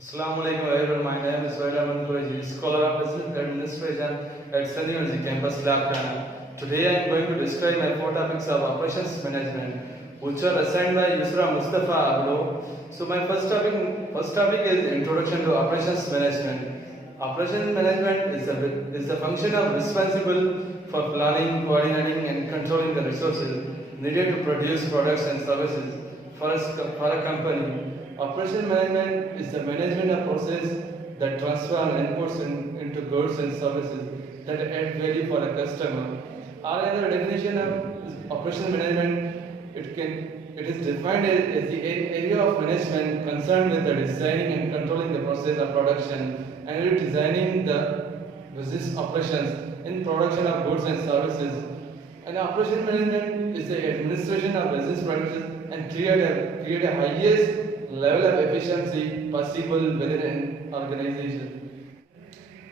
Assalamu alaikum everyone. My name is Suhail Ahmed Qureshi, Scholar of Business Administration at State University Campus, Lakhana. Today I am going to describe my four topics of operations management, which are assigned by Yusra Mustafa Ablo. So my first topic is Introduction to Operations Management. Operations management is the function of responsible for planning, coordinating, and controlling the resources needed to produce products and services for a company. Operation management is the management of process that transform inputs into goods and services that add value for a customer. Or another definition of operation management, it is defined as the area of management concerned with the designing and controlling the process of production and designing the business operations in production of goods and services. And operation management is the administration of business practices and create a highest level of efficiency possible within an organization.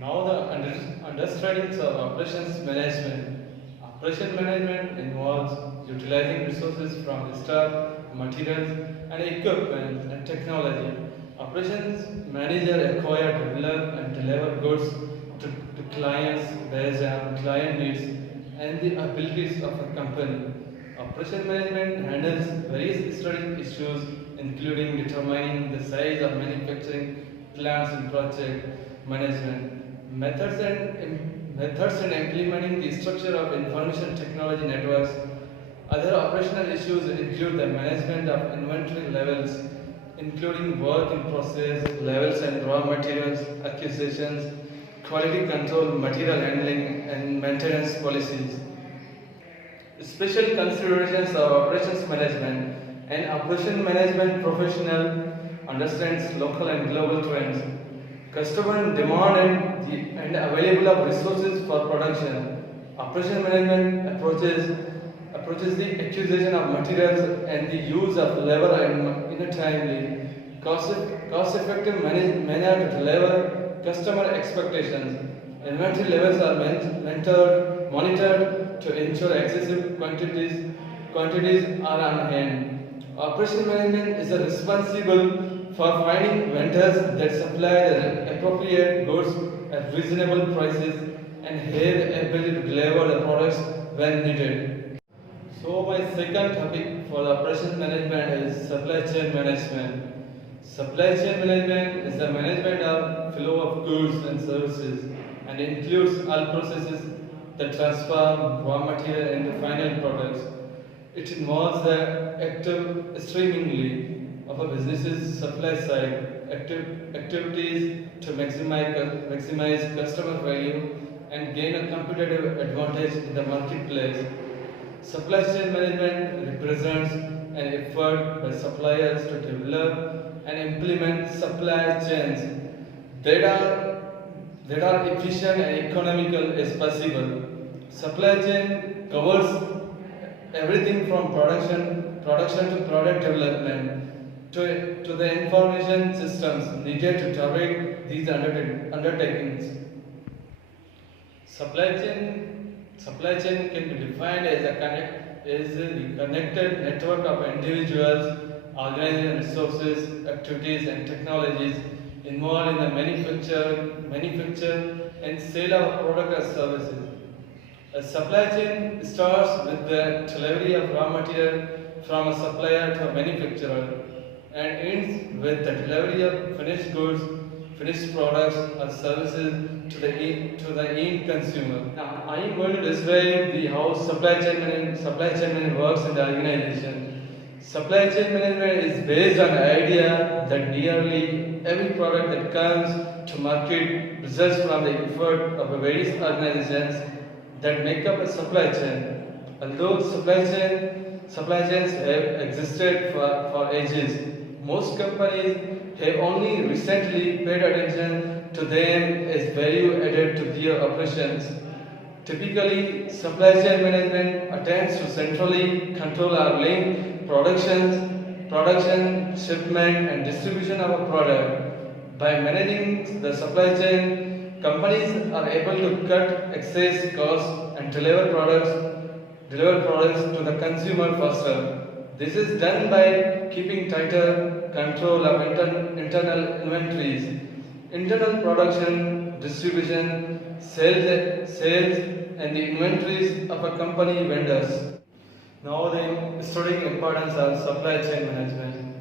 Now the understandings of operations management. Operation management involves utilizing resources from the staff, materials, and equipment and technology. Operations manager acquire, develop, and deliver goods to clients based on client needs and the abilities of a company. Operation management handles various strategic issues including determining the size of manufacturing plants and project management, methods and implementing the structure of information technology networks. Other operational issues include the management of inventory levels, including work in process levels and raw materials acquisitions, quality control, material handling, and maintenance policies. Special considerations of operations management. An operation management professional understands local and global trends, customer demand and available of resources for production. Operation management approaches the acquisition of materials and the use of labor in a timely, cost-effective manner to deliver customer expectations. Inventory levels are monitored to ensure excessive quantities are on hand. Operation management is responsible for finding vendors that supply the appropriate goods at reasonable prices and have the ability to deliver the products when needed. So my second topic for the operation management is supply chain management. Supply chain management is the management of flow of goods and services and includes all processes that transform raw material into final products. It involves the active streamlining of a business's supply side activities to maximize customer value and gain a competitive advantage in the marketplace. Supply chain management represents an effort by suppliers to develop and implement supply chains that are efficient and economical as possible. Supply chain covers everything from production to product development to the information systems needed to direct these undertakings. Supply chain can be defined as a connected network of individuals, organizing resources, activities, and technologies involved in the manufacture and sale of product or services. A supply chain starts with the delivery of raw material from a supplier to a manufacturer and ends with the delivery of finished goods, finished products or services to the end consumer. Now, I am going to describe how supply chain management works in the organization. Supply chain management is based on the idea that nearly every product that comes to market results from the effort of various organizations that make up a supply chain. Although supply chains have existed for ages, most companies have only recently paid attention to them as value added to their operations. Typically, supply chain management attempts to centrally control or link production, shipment, and distribution of a product. By managing the supply chain, companies are able to cut excess costs and deliver products to the consumer faster. This is done by keeping tighter control of internal inventories, internal production, distribution, sales, and the inventories of a company vendors. Now the studying importance of supply chain management.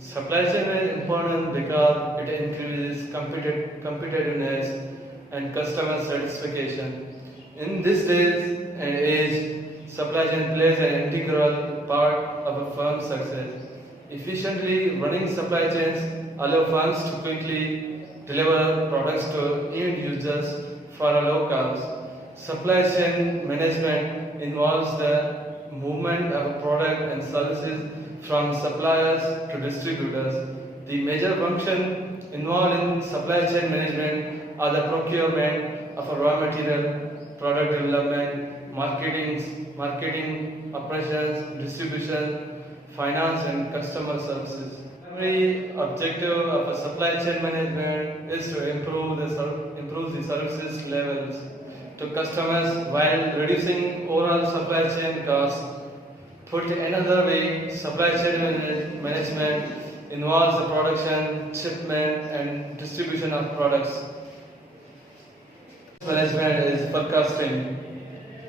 Supply chain is important because it increases competitiveness and customer satisfaction. In these days and age, supply chain plays an integral part of a firm's success. Efficiently running supply chains allow firms to quickly deliver products to end users for a low cost. Supply chain management involves the movement of a product and services from suppliers to distributors. The major functions involved in supply chain management are the procurement of a raw material, product development, marketing, operations, distribution, finance, and customer services. Primary objective of a supply chain management is to improve the services levels to customers while reducing overall supply chain costs. Put another way, supply chain management involves the production, shipment, and distribution of products. Management is forecasting.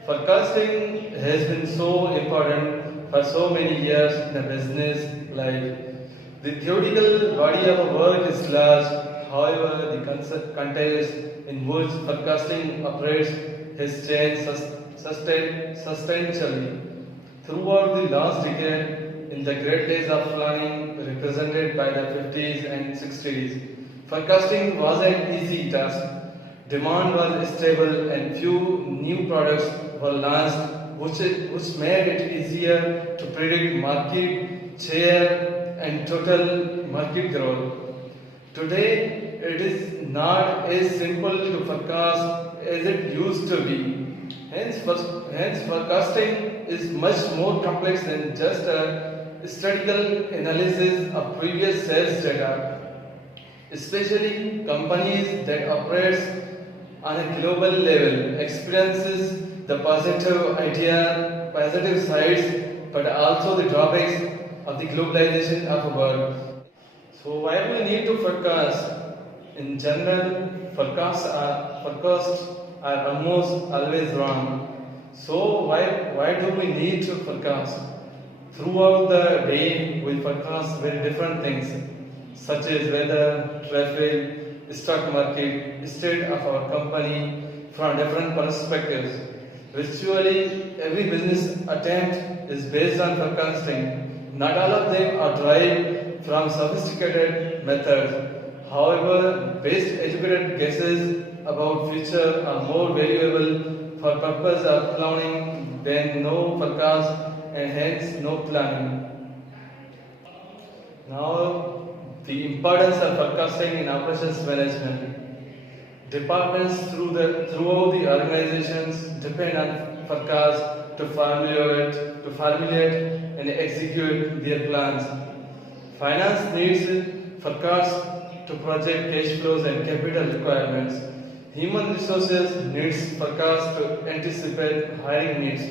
Forecasting has been so important for so many years in a business life. The theoretical body of work is large, however, the context in which forecasting operates has changed substantially. Throughout the last decade, in the great days of planning represented by the 50s and 60s, forecasting was an easy task. Demand was stable and few new products were launched, which made it easier to predict market share and total market growth. Today, it is not as simple to forecast as it used to be. Hence, forecasting is much more complex than just a statistical analysis of previous sales data. Especially companies that operate on a global level experiences the positive sides, but also the drawbacks of the globalization of work. So why do we need to forecast? In general, forecasts are almost always wrong. So why do we need to forecast? Throughout the day, we forecast very different things, such as weather, traffic, stock market, state of our company from different perspectives. Virtually every business attempt is based on forecasting. Not all of them are derived from sophisticated methods. However, best educated guesses about future are more valuable for purpose of planning than no forecast and hence no planning. Now, the importance of forecasting in operations management. Departments throughout the organizations depend on forecasts to formulate and execute their plans. Finance needs forecasts to project cash flows and capital requirements. Human resources needs forecasts to anticipate hiring needs.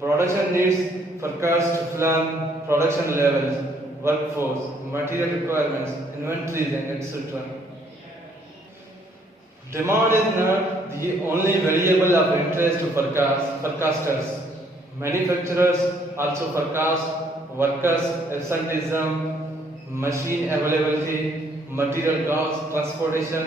Production needs forecasts to plan production levels, workforce, material requirements, inventories, and etc. Demand is not the only variable of interest to forecasters. Manufacturers also forecast workers' absenteeism, machine availability, material costs, transportation,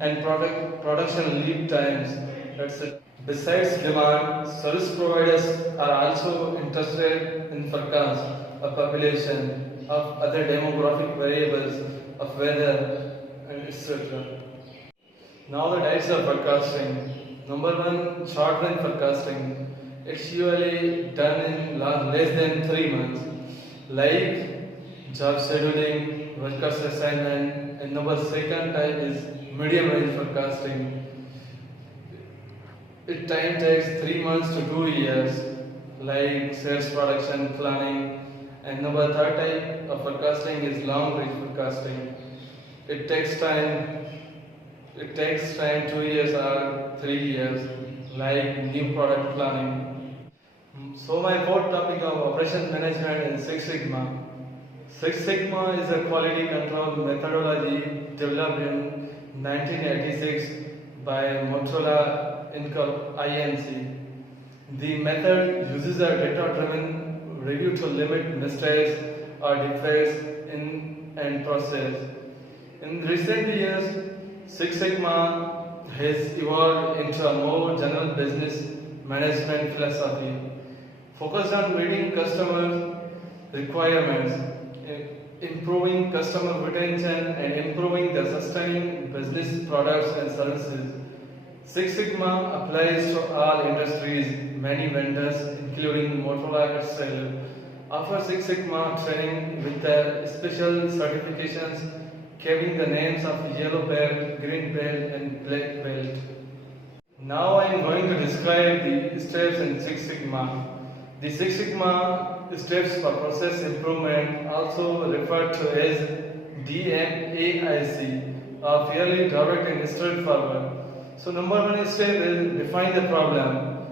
and production lead times, etc. Besides demand, service providers are also interested in forecasts of population, of other demographic variables, of weather, and etc. Now the types of forecasting. Number one, short range forecasting. It's usually done in less than 3 months, like job scheduling, workers assignment, and number second type is medium range forecasting. It time takes 3 months to 2 years, like sales production planning, and number third type of forecasting is long range forecasting. It takes time. It takes time 2 years or 3 years, like new product planning. So my fourth topic of operations management is Six Sigma. Six Sigma is a quality control methodology developed in 1986 by Motorola Inc. The method uses a data-driven review to limit mistakes or defects in end process. In recent years, Six Sigma has evolved into a more general business management philosophy, focused on meeting customers' requirements, improving customer retention, and improving the sustaining business products and services. Six Sigma applies to all industries. Many vendors, including Motorola SUCL, offer Six Sigma training with their special certifications carrying the names of yellow belt, green belt, and black belt. Now I am going to describe the steps in Six Sigma. The Six Sigma steps for process improvement, also referred to as DMAIC, are fairly direct and straightforward. So number one step is define the problem.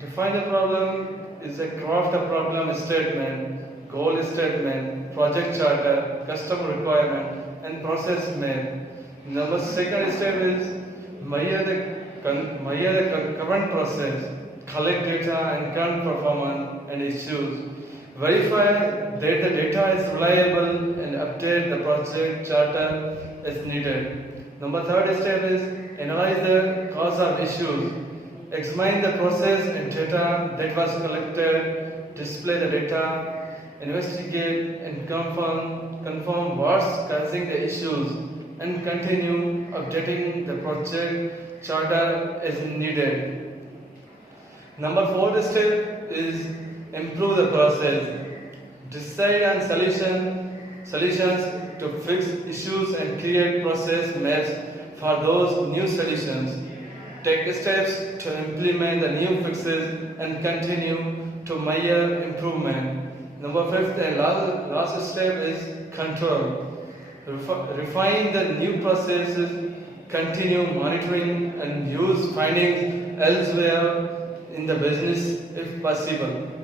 Define the problem is a craft a problem statement, goal statement, project charter, customer requirement, and process map. Number second step is measure the current process, collect data and current performance and issues. Verify that the data is reliable and update the project charter as needed. Number third step is analyze the cause of issues. Examine the process and data that was collected, display the data, investigate and confirm what's causing the issues, and continue updating the project charter as needed. Number fourth step is improve the process. Decide on solutions to fix issues and create process maps for those new solutions. Take steps to implement the new fixes and continue to measure improvement. Number fifth and last step is control. Refine the new processes, continue monitoring and use findings elsewhere in the business if possible.